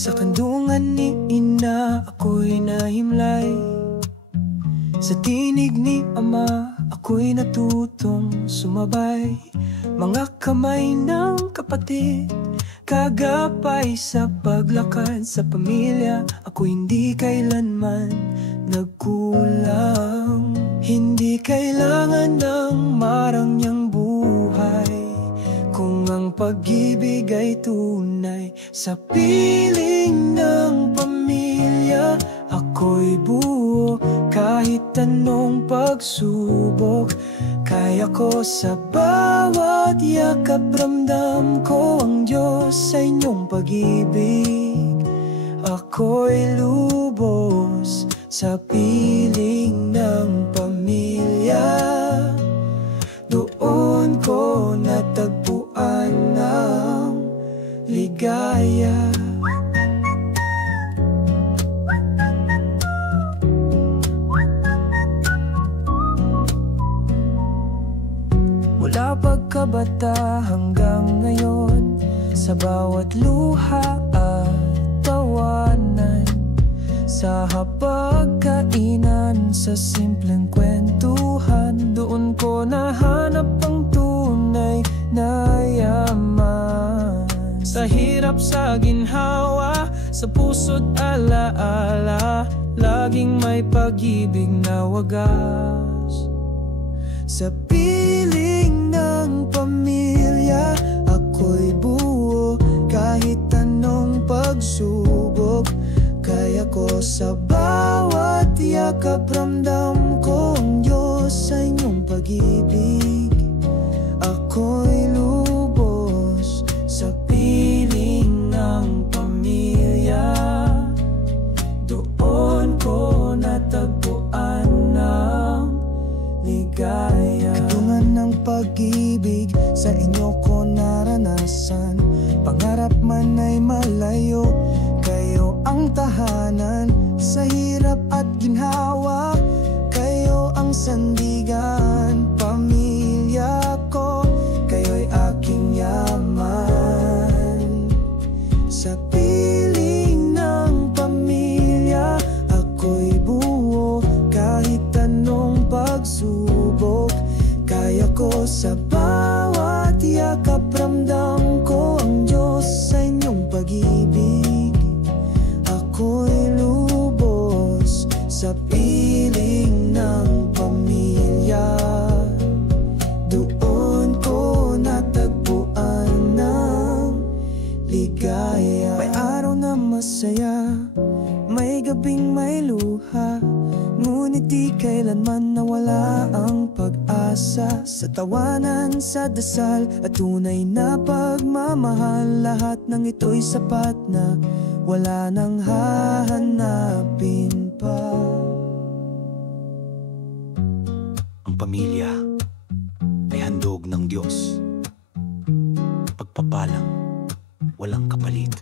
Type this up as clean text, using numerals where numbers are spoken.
Sa kandungan ni ina ako'y nahimlay, sa tinig ni ama ako'y natutong sumabay. Mga kamay ng kapatid, kagapay sa paglakad sa pamilya. Ako hindi kailanman nagkulang. Hindi kailangan ng marangyang buhay kung ang pag-ibig ay tunay. Sa piling ng pamilya ako'y buo, kahit anong pagsubok. Kaya ko sa bawat yakap, ramdam ko ang Diyos sa inyong pag-ibig. Ako'y lubos sa piling ng pamilya. Doon ko natagpuan ang ligaya. Mula pagkabata hanggang ngayon, sa bawat luha at tawanan, sa hapagkainan, sa simpleng kwentuhan, doon ko nahanap ang tunay na yaman. Sa hirap, sa ginhawa, sa puso't alaala, laging may pag-ibig na wagas. Sa piling ng pamilya ako'y buo, kahit anong pagsubok. Kaya ko sa bawat yakap, ramdam ko ang Diyos sa inyong pag-ibig. Ako'y lubos sa piling ng pamilya. Doon ko natagpuan ng ligaya. Kandungan ng pag-ibig sa inyo ko naranasan. Pangarap man ay malayo, kayo ang tahanan. Sa hirap at ginhawa, kayo ang sandigan. Pamilya ko, kayo'y aking yaman. Sa piling ng pamilya ako'y buo, kahit anong pagsubok. Kaya ko sa bawat yakap, ramdam ko ang Diyos sa inyong pag-ibig. Ako'y lubos sa piling ng pamilya. Doon ko natagpuan ng ligaya. May araw na masaya, may gabing may luha, ngunit di kailanman nawala ang pag-asa. Sa tawanan, sa dasal at tunay na pagmamahal, lahat ng ito'y sapat na wala nang hahanapin pa. Ang pamilya ay handog ng Diyos, pagpapalang walang kapalit.